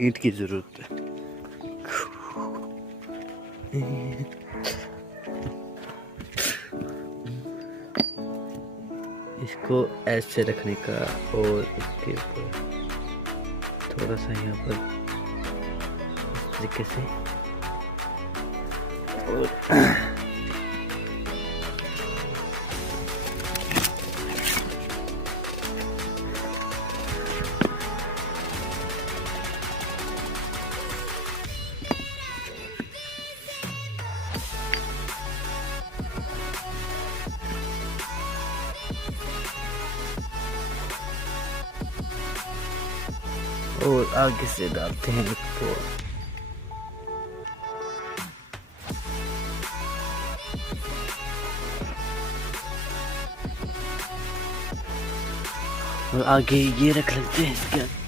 ईंट की जरूरत है। इसको ऐसे रखने का और इसके ऊपर थोड़ा सा यहाँ पर इस तरीके से और आगे से डालते हैं एक पोल। और आगे ये रख लेते हैं इसके